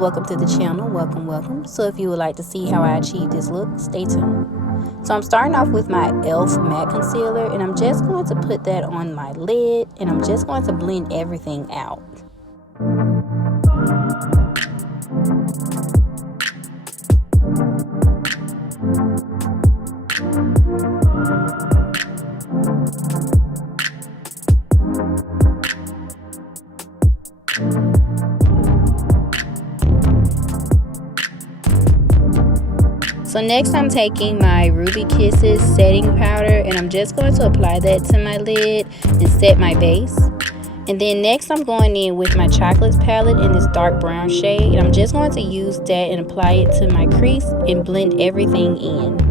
welcome to the channel. Welcome. So if you would like to see how I achieve this look, stay tuned. So I'm starting off with my e.l.f. matte concealer, and I'm just going to put that on my lid, and I'm just going to blend everything out. So next I'm taking my Ruby Kisses setting powder, and I'm just going to apply that to my lid and set my base. And then next I'm going in with my Chocolates palette in this dark brown shade, and I'm just going to use that and apply it to my crease and blend everything in.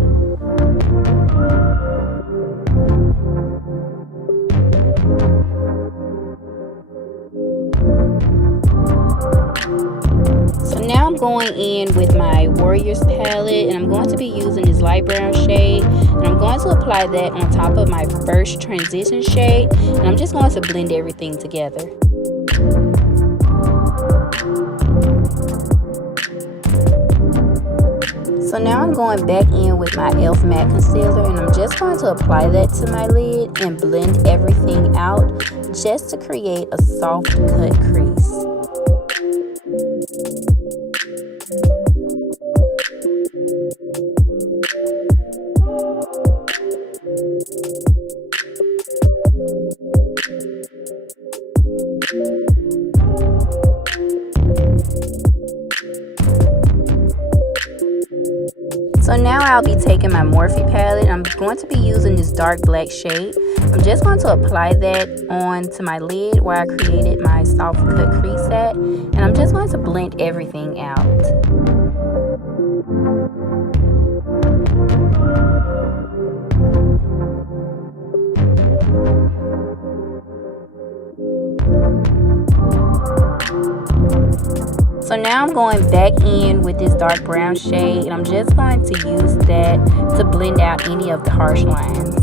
Now I'm going in with my Warriors palette, and I'm going to be using this light brown shade, and I'm going to apply that on top of my first transition shade, and I'm just going to blend everything together. So now I'm going back in with my e.l.f. matte concealer, and I'm just going to apply that to my lid and blend everything out just to create a soft cut crease. So now I'll be taking my Morphe palette. I'm going to be using this dark black shade. I'm just going to apply that onto my lid where I created my soft cut crease at, and I'm just going to blend everything out. So now I'm going back in with this dark brown shade, and I'm just going to use that to blend out any of the harsh lines.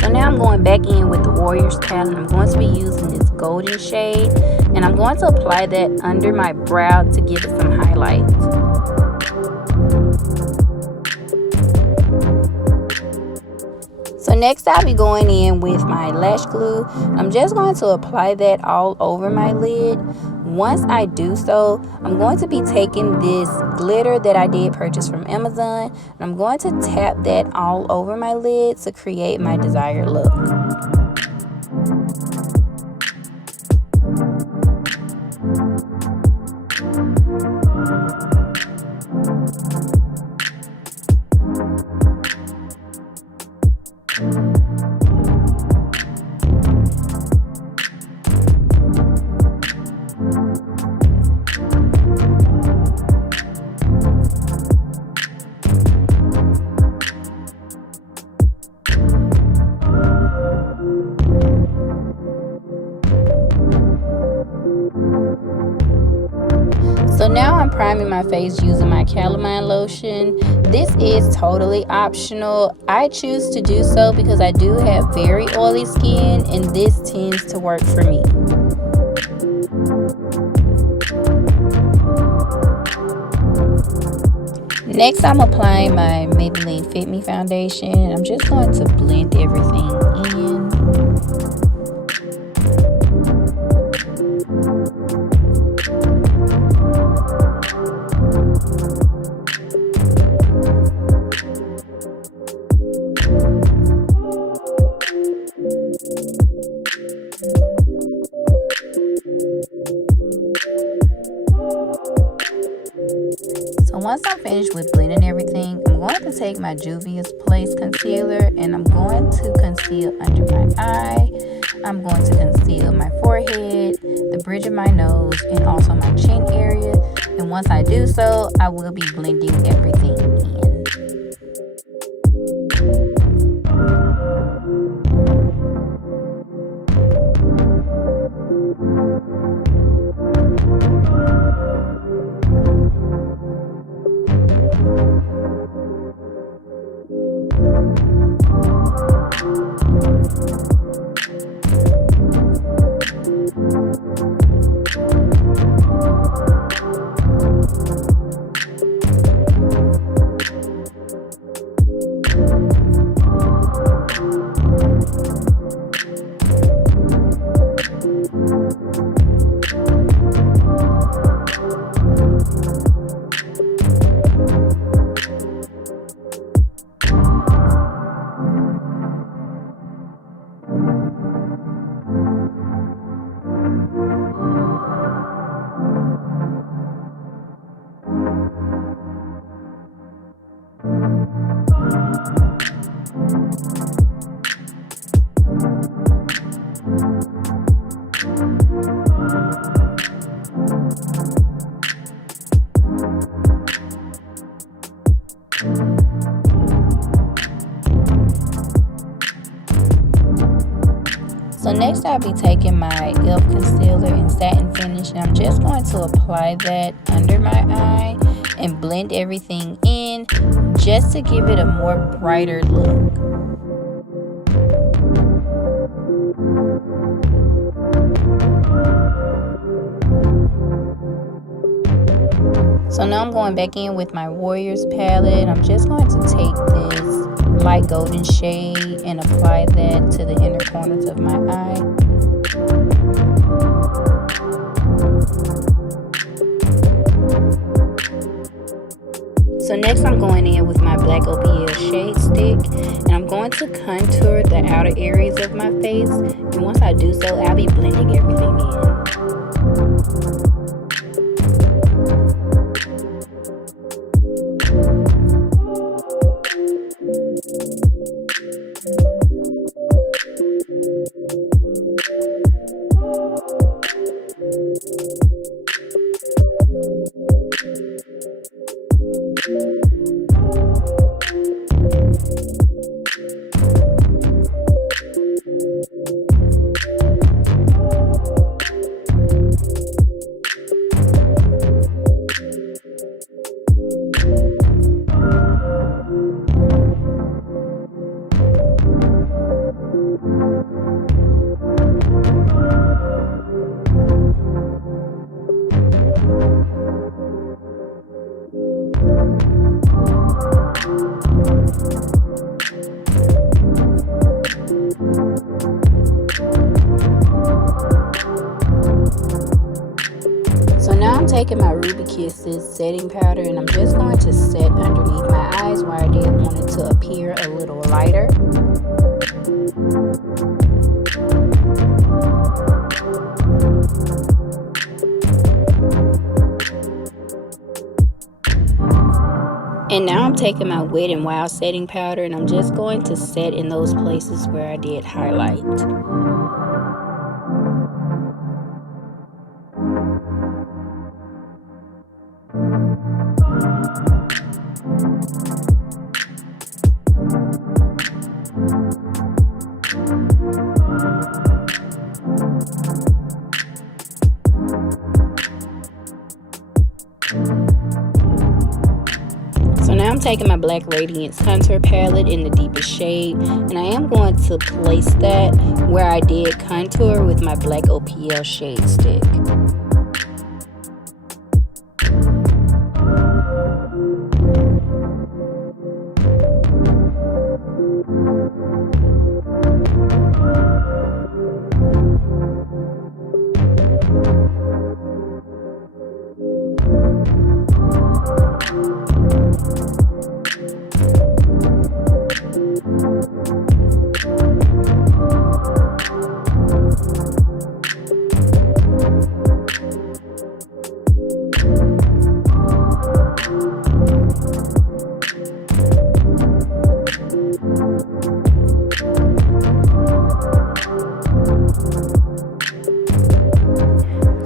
So now I'm going back in with the Warriors palette, and I'm going to be using this golden shade, and I'm going to apply that under my brow to give it some highlight. So next I'll be going in with my lash glue. I'm just going to apply that all over my lid. Once I do so, I'm going to be taking this glitter that I did purchase from Amazon, and I'm going to tap that all over my lid to create my desired look. So now I'm priming my face using my Calamine Lotion. This is totally optional. I choose to do so because I do have very oily skin, and this tends to work for me. Next, I'm applying my Maybelline Fit Me foundation, and I'm just going to blend everything in. So once I'm finished with blending everything, I'm going to take my Juvias Place concealer, and I'm going to conceal under my eye. I'm going to conceal my forehead, the bridge of my nose, and also my chin area. And once I do so, I will be blending everything in. next I'll be taking my e.l.f. concealer in satin finish, and I'm just going to apply that under my eye and blend everything in just to give it a more brighter look. So now I'm going back in with my Warriors palette. I'm just going to take this light golden shade and apply that to the inner corners of my eye. So next I'm going in with my black OPL Shade Stick, and I'm going to contour the outer areas of my face, and once I do so, I'll be blending everything in. I'm taking my Ruby Kisses setting powder, and I'm just going to set underneath my eyes where I did want it to appear a little lighter. And now I'm taking my Wet n Wild setting powder, and I'm just going to set in those places where I did highlight. Now I'm taking my black Radiance contour palette in the deepest shade, and I am going to place that where I did contour with my black OPL Shade Stick.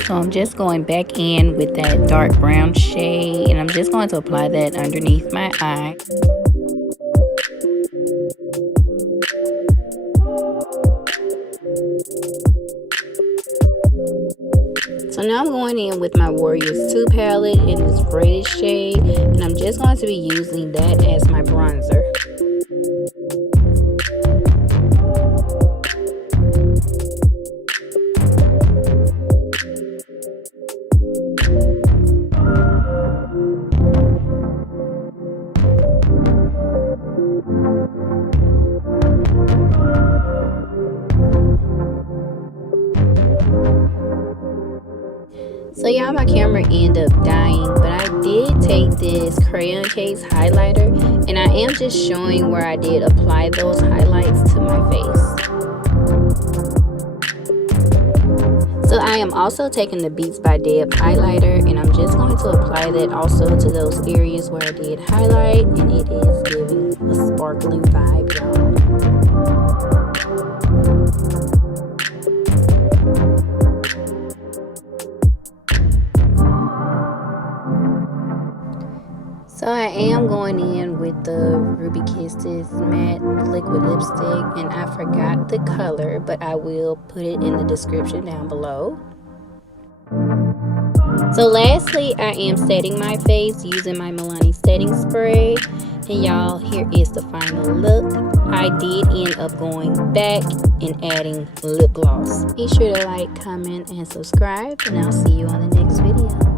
So I'm just going back in with that dark brown shade, and I'm just going to apply that underneath my eye. So now I'm going in with my Warriors 2 palette in this reddish shade, and I'm just going to be using that as my bronzer. So y'all, my camera ended up dying, but I did take this Crayon case highlighter, and I am just showing where I did apply those highlights to my face. So I am also taking the Beats by Deb highlighter, and I'm just going to apply that also to those areas where I did highlight, and it is giving a sparkling vibe, y'all. So I am going in with the Ruby Kisses matte liquid lipstick, and I forgot the color, but I will put it in the description down below. So lastly, I am setting my face using my Milani setting spray. And y'all, here is the final look. I did end up going back and adding lip gloss. Be sure to like, comment, and subscribe, and I'll see you on the next video.